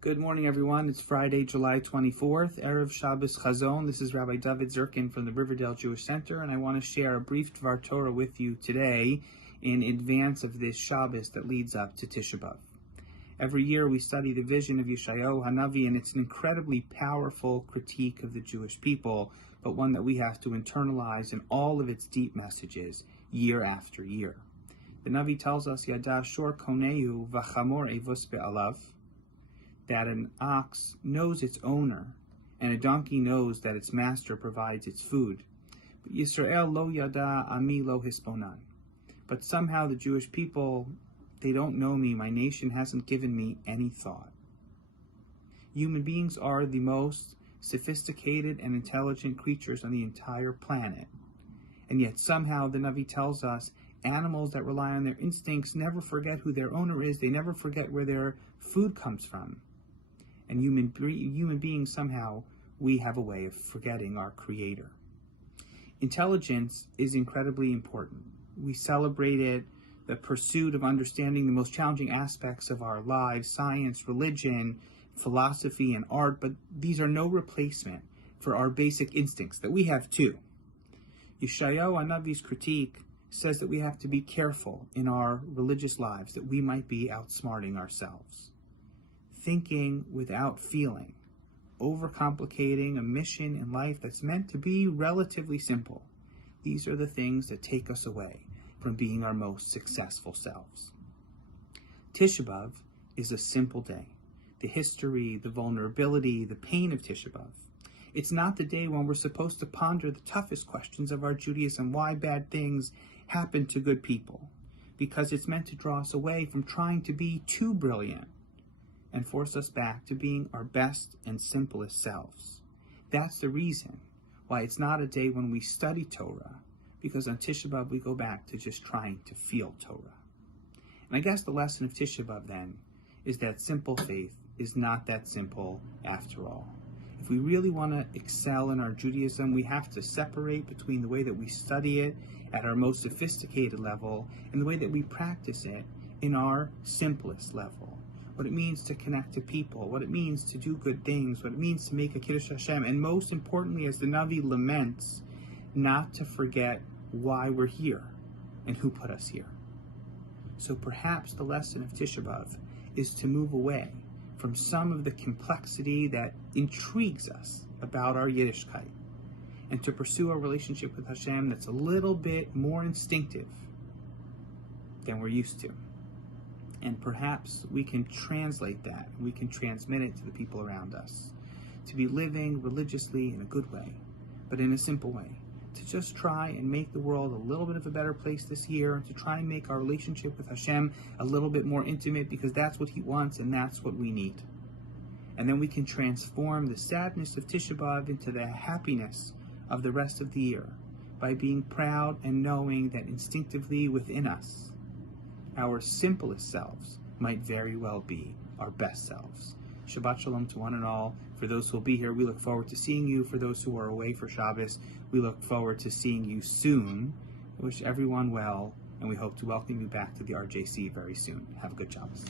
Good morning, everyone. It's Friday, July 24th, Erev Shabbos Chazon. This is Rabbi Zirkind from the Riverdale Jewish Center, and I want to share a brief Dvar Torah with you today in advance of this Shabbos that leads up to Tisha B'Av. Every year we study the vision of Yeshayahu Hanavi, and it's an incredibly powerful critique of the Jewish people, but one that we have to internalize in all of its deep messages year after year. The Navi tells us, Yada shor koneu v'chamor evus be'alav, that an ox knows its owner, and a donkey knows that its master provides its food. But Yisrael lo yada ami lo hisponan. But somehow the Jewish people, they don't know me. My nation hasn't given me any thought. Human beings are the most sophisticated and intelligent creatures on the entire planet. And yet somehow the Navi tells us animals that rely on their instincts never forget who their owner is. They never forget where their food comes from. And human beings, somehow, we have a way of forgetting our Creator. Intelligence is incredibly important. We celebrated the pursuit of understanding the most challenging aspects of our lives, science, religion, philosophy, and art, but these are no replacement for our basic instincts that we have too. Yeshayahu Hanavi's critique says that we have to be careful in our religious lives, that we might be outsmarting ourselves. Thinking without feeling, overcomplicating a mission in life that's meant to be relatively simple. These are the things that take us away from being our most successful selves. Tisha B'Av is a simple day. The history, the vulnerability, the pain of Tisha B'Av. It's not the day when we're supposed to ponder the toughest questions of our Judaism, why bad things happen to good people, because it's meant to draw us away from trying to be too brilliant and force us back to being our best and simplest selves. That's the reason why it's not a day when we study Torah, because on Tisha B'Av we go back to just trying to feel Torah. And I guess the lesson of Tisha B'Av then is that simple faith is not that simple after all. If we really want to excel in our Judaism, we have to separate between the way that we study it at our most sophisticated level and the way that we practice it in our simplest level. What it means to connect to people, what it means to do good things, what it means to make a Kiddush Hashem, and most importantly, as the Navi laments, not to forget why we're here and who put us here. So perhaps the lesson of Tisha B'Av is to move away from some of the complexity that intrigues us about our Yiddishkeit and to pursue a relationship with Hashem that's a little bit more instinctive than we're used to. And perhaps we can translate that, we can transmit it to the people around us, to be living religiously in a good way, but in a simple way, to just try and make the world a little bit of a better place this year, to try and make our relationship with Hashem a little bit more intimate, because that's what He wants and that's what we need. And then we can transform the sadness of Tisha B'Av into the happiness of the rest of the year by being proud and knowing that instinctively within us, our simplest selves might very well be our best selves. Shabbat Shalom to one and all. For those who will be here, we look forward to seeing you. For those who are away for Shabbos, we look forward to seeing you soon. I wish everyone well, and we hope to welcome you back to the RJC very soon. Have a good Shabbos.